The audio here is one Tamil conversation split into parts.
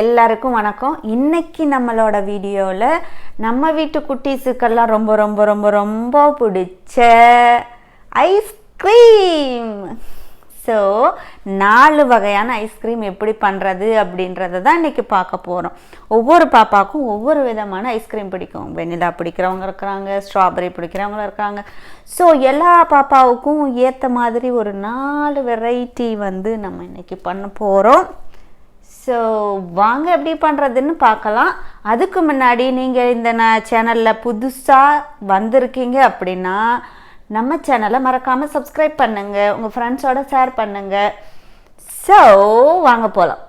எல்லாருக்கும் வணக்கம். இன்னைக்கு நம்மளோட வீடியோவில் நம்ம வீட்டு குட்டீஸுக்கெல்லாம் ரொம்ப ரொம்ப ரொம்ப ரொம்ப பிடிச்ச ஐஸ்கிரீம். ஸோ 4 வகையான ஐஸ்கிரீம் எப்படி பண்ணுறது அப்படின்றத தான் இன்றைக்கி பார்க்க போகிறோம். ஒவ்வொரு பாப்பாவுக்கும் ஒவ்வொரு விதமான ஐஸ்கிரீம் பிடிக்கும். வெனிலா பிடிக்கிறவங்க இருக்கிறாங்க, ஸ்ட்ராபெரி பிடிக்கிறவங்க இருக்காங்க. ஸோ எல்லா பாப்பாவுக்கும் ஏற்ற மாதிரி ஒரு 4 வெரைட்டி நம்ம இன்றைக்கி பண்ண போகிறோம். ஸோ வாங்க எப்படி பண்ணுறதுன்னு பார்க்கலாம். அதுக்கு முன்னாடி நீங்கள் இந்த சேனலில் புதுசாக வந்திருக்கீங்க அப்படின்னா நம்ம சேனலை மறக்காமல் சப்ஸ்கிரைப் பண்ணுங்கள், உங்கள் ஃப்ரெண்ட்ஸோட ஷேர் பண்ணுங்கள். ஸோ வாங்க போகலாம்.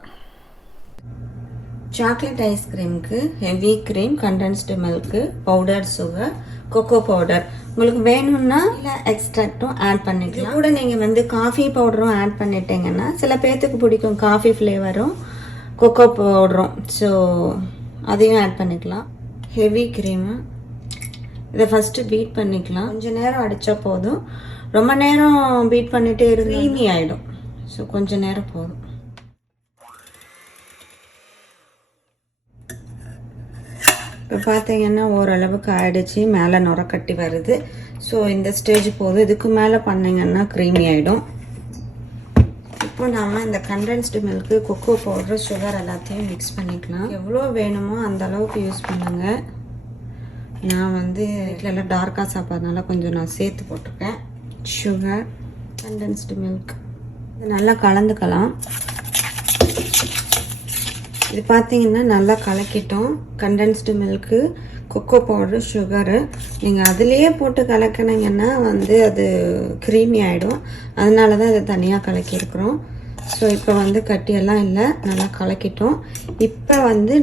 சாக்லேட் ஐஸ்கிரீமுக்கு heavy cream, condensed milk, powder sugar, cocoa powder உங்களுக்கு வேணும்னா இல்லை எக்ஸ்ட்ராக்டும் ஆட் பண்ணிக்கலாம். கூட நீங்கள் காஃபி பவுடரும் ஆட் பண்ணிட்டீங்கன்னா சில பேர்த்துக்கு பிடிக்கும் காஃபி ஃப்ளேவரும் கொக்கோ பவுடரும். ஸோ அதையும் ஆட் பண்ணிக்கலாம். ஹெவி க்ரீமு இதை ஃபஸ்ட்டு பீட் பண்ணிக்கலாம். கொஞ்சம் நேரம் அடித்தா போதும், ரொம்ப நேரம் பீட் பண்ணிகிட்டே இருந்து க்ரீமி ஆகிடும். ஸோ கொஞ்சம் நேரம் போதும். இப்போ பார்த்தீங்கன்னா ஓரளவுக்கு ஆயிடுச்சு, மேலே நுர கட்டி வருது. ஸோ இந்த ஸ்டேஜ் போதும். இதுக்கு மேலே பண்ணிங்கன்னா க்ரீமி ஆகிடும். இப்போ நம்ம இந்த condensed milk, cocoa powder, sugar எல்லாத்தையும் மிக்ஸ் பண்ணிக்கலாம். எவ்வளோ வேணுமோ அந்த அளவுக்கு யூஸ் பண்ணுங்கள். நான் வீட்டில் எல்லாம் டார்க்காக சாப்பிட்றதுனால கொஞ்சம் நான் சேர்த்து போட்டிருக்கேன். சுகர், கண்டென்ஸ்டு மில்க் இது நல்லா கலந்துக்கலாம். இது பார்த்தீங்கன்னா நல்லா கலக்கிட்டோம். Condensed milk, cocoa powder, sugar நீங்கள் அதுலேயே போட்டு கலக்கினீங்கன்னா அது க்ரீமி ஆகிடும். அதனால தான் இதை தனியாக கலக்கியிருக்கிறோம். ஸோ இப்போ கட்டியெல்லாம் இல்லை, நல்லா கலக்கிட்டோம். இப்போ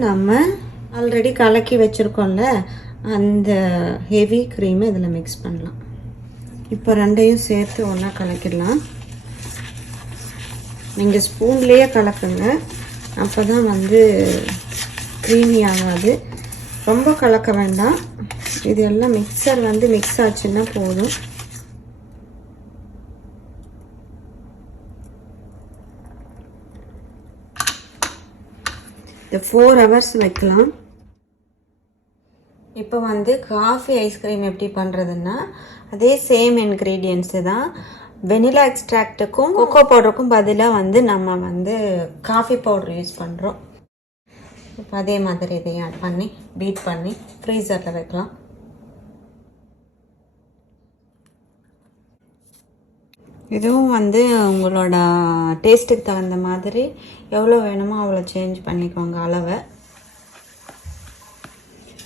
நம்ம ஆல்ரெடி கலக்கி வச்சுருக்கோம்ல அந்த ஹெவி க்ரீமை இதில் மிக்ஸ் பண்ணலாம். இப்போ ரெண்டையும் சேர்த்து ஒன்றா கலக்கிடலாம். நீங்கள் ஸ்பூன்லேயே கலக்குங்க, அப்போ தான் க்ரீமி ஆகாது. ரொம்ப கலக்க வேண்டாம். இது எல்லாம் மிக்சர் மிக்ஸ் ஆச்சுன்னா போதும். இது 4 ஹவர்ஸ் வைக்கலாம். இப்போ காஃபி ஐஸ்கிரீம் எப்படி பண்ணுறதுன்னா அதே சேம் இன்க்ரீடியன்ஸு தான். வெனிலா எக்ஸ்ட்ராக்ட்டுக்கும் கொக்கோ பவுடருக்கும் பதிலாக நம்ம காஃபி பவுடர் யூஸ் பண்ணுறோம். இப்போ அதே மாதிரி இதையும் ஆட் பண்ணி பீட் பண்ணி ஃப்ரீசரில் வைக்கலாம். இதுவும் உங்களோட டேஸ்ட்டுக்கு தகுந்த மாதிரி எவ்வளோ வேணுமோ அவ்வளோ சேஞ்ச் பண்ணிக்கோங்க அளவை.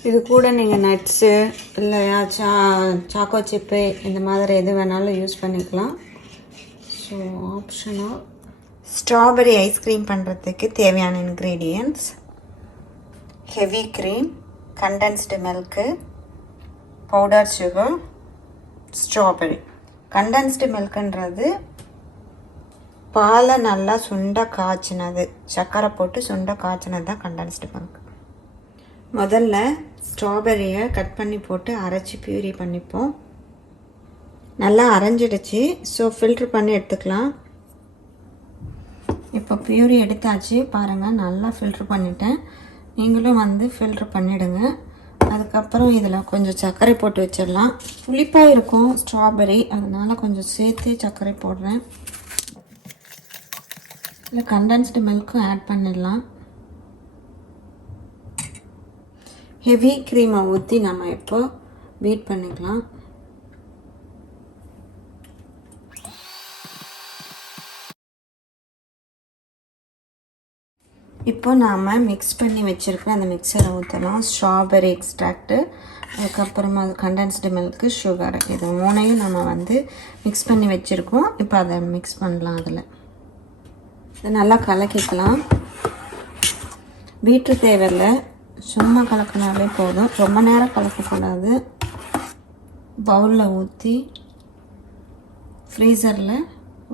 இது கூட நீங்கள் நட்ஸு இல்லையா சாக்கோ சிப்பு இந்த மாதிரி எது வேணாலும் யூஸ் பண்ணிக்கலாம். So optional. ஸ்ட்ராபெரி ஐஸ்கிரீம் பண்ணுறதுக்கு தேவையான ingredients: heavy cream, condensed milk, powder sugar, strawberry. Condensed மில்க்குன்றது பாலை நல்லா சுண்ட காய்ச்சினது, சர்க்கரை போட்டு சுண்ட காய்ச்சினது தான் கண்டென்ஸ்டு மில்க். முதல்ல ஸ்ட்ராபெரியை கட் பண்ணி போட்டு அரைச்சி பியூரி பண்ணிப்போம். நல்லா அரைஞ்சிடுச்சு. ஸோ ஃபில்ட்ரு பண்ணி எடுத்துக்கலாம். இப்போ பியூரி எடுத்தாச்சு பாருங்கள், நல்லா ஃபில்ட்ரு பண்ணிட்டேன். நீங்களும் ஃபில்ட்ரு பண்ணிவிடுங்க. அதுக்கப்புறம் இதில் கொஞ்சம் சர்க்கரை போட்டு வச்சிடலாம். புளிப்பாக இருக்கும் ஸ்ட்ராபெரி, அதனால் கொஞ்சம் சேர்த்து சர்க்கரை போடுறேன். இல்லை கண்டென்ஸ்டு மில்க்கும் ஆட் பண்ணிடலாம். ஹெவி க்ரீமை ஊற்றி நம்ம இப்போ பீட் பண்ணிக்கலாம். இப்போ நாம் மிக்ஸ் பண்ணி வச்சுருக்கிற அந்த மிக்சரை ஊற்றலாம். ஸ்ட்ராபெரி எக்ஸ்ட்ராக்ட்டு, அதுக்கப்புறமா கண்டென்ஸ்டு மில்க்கு, சுகர், இது 3ஐயும் நம்ம மிக்ஸ் பண்ணி வச்சுருக்கோம். இப்போ அதை மிக்ஸ் பண்ணலாம். அதில் இதை நல்லா கலக்கிக்கலாம். பீட்ரு தேவையில்லை, சும்மா கலக்கினாலே போதும். ரொம்ப நேரம் கலக்கக்கூடாது. பவுலில் ஊற்றி ஃப்ரீசரில்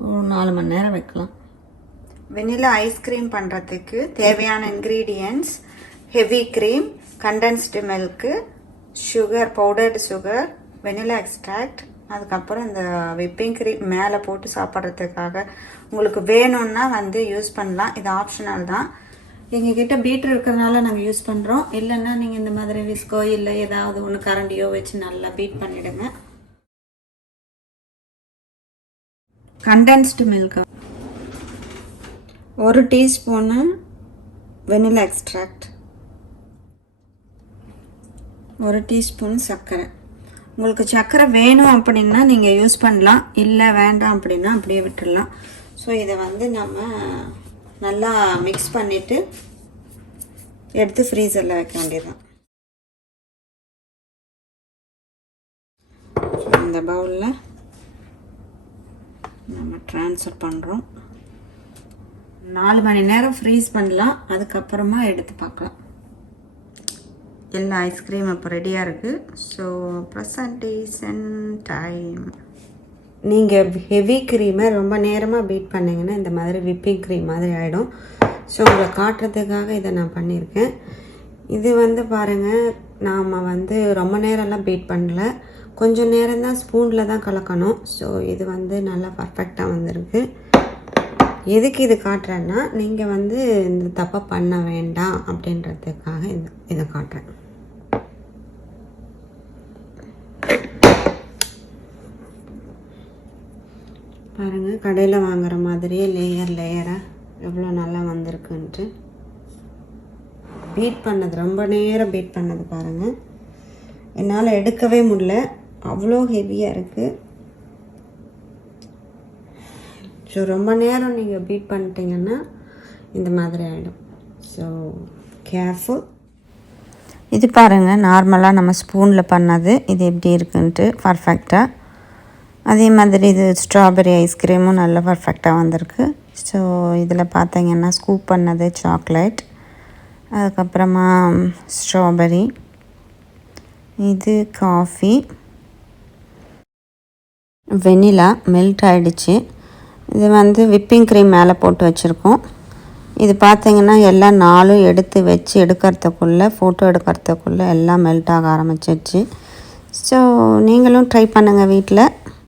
ஒரு 4 மணி நேரம் வைக்கலாம். வெனிலா ஐஸ்கிரீம் பண்ணுறதுக்கு தேவையான ingredients: heavy cream, condensed milk, sugar, powdered sugar, vanilla extract, அதுக்கப்புறம் இந்த விப்பிங் க்ரீம் மேலே போட்டு சாப்பிட்றதுக்காக உங்களுக்கு வேணும்னா யூஸ் பண்ணலாம். இது ஆப்ஷனல் தான். எங்ககிட்ட பீட்ரு இருக்கிறதுனால நாங்கள் யூஸ் பண்ணுறோம். இல்லைன்னா நீங்கள் இந்த மாதிரி விஸ்கோ இல்லை ஏதாவது ஒன்று கரண்டியோ வச்சு நல்லா பீட் பண்ணிவிடுங்க. Condensed milk 1 teaspoon vanilla extract, 1 teaspoon சர்க்கரை. உங்களுக்கு சர்க்கரை வேணும் அப்படின்னா நீங்கள் யூஸ் பண்ணலாம், இல்லை வேண்டாம் அப்படின்னா அப்படியே விட்டுடலாம். ஸோ இதை வந்து நம்ம நல்லா மிக்ஸ் பண்ணிவிட்டு எடுத்து ஃப்ரீசரில் வைக்க வேண்டியதுதான். இந்த பவுலில் நம்ம ட்ரான்ஸ்ஃபர் பண்ணுறோம். 4 மணி நேரம் ஃப்ரீஸ் பண்ணலாம், அதுக்கப்புறமா எடுத்து பார்க்கலாம். எல்லா ஐஸ்கிரீம் இப்போ ரெடியாக இருக்குது. So presentation time. நீங்கள் ஹெவி க்ரீமை ரொம்ப நேரமாக பீட் பண்ணிங்கன்னா இந்த மாதிரி விப்பிங் க்ரீம் மாதிரி ஆகிடும். ஸோ உங்களை காட்டுறதுக்காக இதை நான் பண்ணியிருக்கேன். இது வந்து பாருங்கள், நாம் வந்து ரொம்ப நேரம்லாம் பீட் பண்ணல, கொஞ்சம் நேரம் தான் ஸ்பூனில் தான் கலக்கணும். ஸோ இது வந்து நல்லா பர்ஃபெக்டாக வந்திருக்கு. எதுக்கு இது காட்டுறேன்னா, நீங்கள் வந்து இந்த தப்பை பண்ண வேண்டாம் அப்படின்றதுக்காக இதை காட்டுறேன். பாருங்கள், கடையில் வாங்குகிற மாதிரியே லேயராக எவ்வளோ நல்லா வந்திருக்குன்ட்டு. பீட் பண்ணது ரொம்ப நேரம் பீட் பண்ணது பாருங்கள், என்னால் எடுக்கவே முடியல, அவ்வளோ ஹெவியாக இருக்குது. ஸோ ரொம்ப நேரம் நீங்கள் பீட் பண்ணிட்டீங்கன்னா இந்த மாதிரி ஆகிடும். So careful. இது பாருங்கள், நார்மலாக நம்ம ஸ்பூனில் பண்ணது இது எப்படி இருக்குன்ட்டு பர்ஃபெக்டாக. அதே மாதிரி இது ஸ்ட்ராபெரி ஐஸ்கிரீமும் நல்லா பர்ஃபெக்டாக வந்திருக்கு. ஸோ இதில் பார்த்தீங்கன்னா ஸ்கூப் பண்ணது சாக்லேட், அதுக்கப்புறமா ஸ்ட்ராபெரி, இது காஃபி, வெனிலா மெல்ட் ஆகிடுச்சு. இது வந்து விப்பிங் க்ரீம் மேலே போட்டு வச்சுருக்கோம். இது பார்த்திங்கன்னா எல்லாம் 4 எடுத்து வச்சு எடுக்கிறதுக்குள்ளே, ஃபோட்டோ எடுக்கிறதுக்குள்ளே எல்லாம் மெல்ட் ஆக ஆரம்பிச்சிடுச்சு. ஸோ நீங்களும் ட்ரை பண்ணுங்கள் வீட்டில்.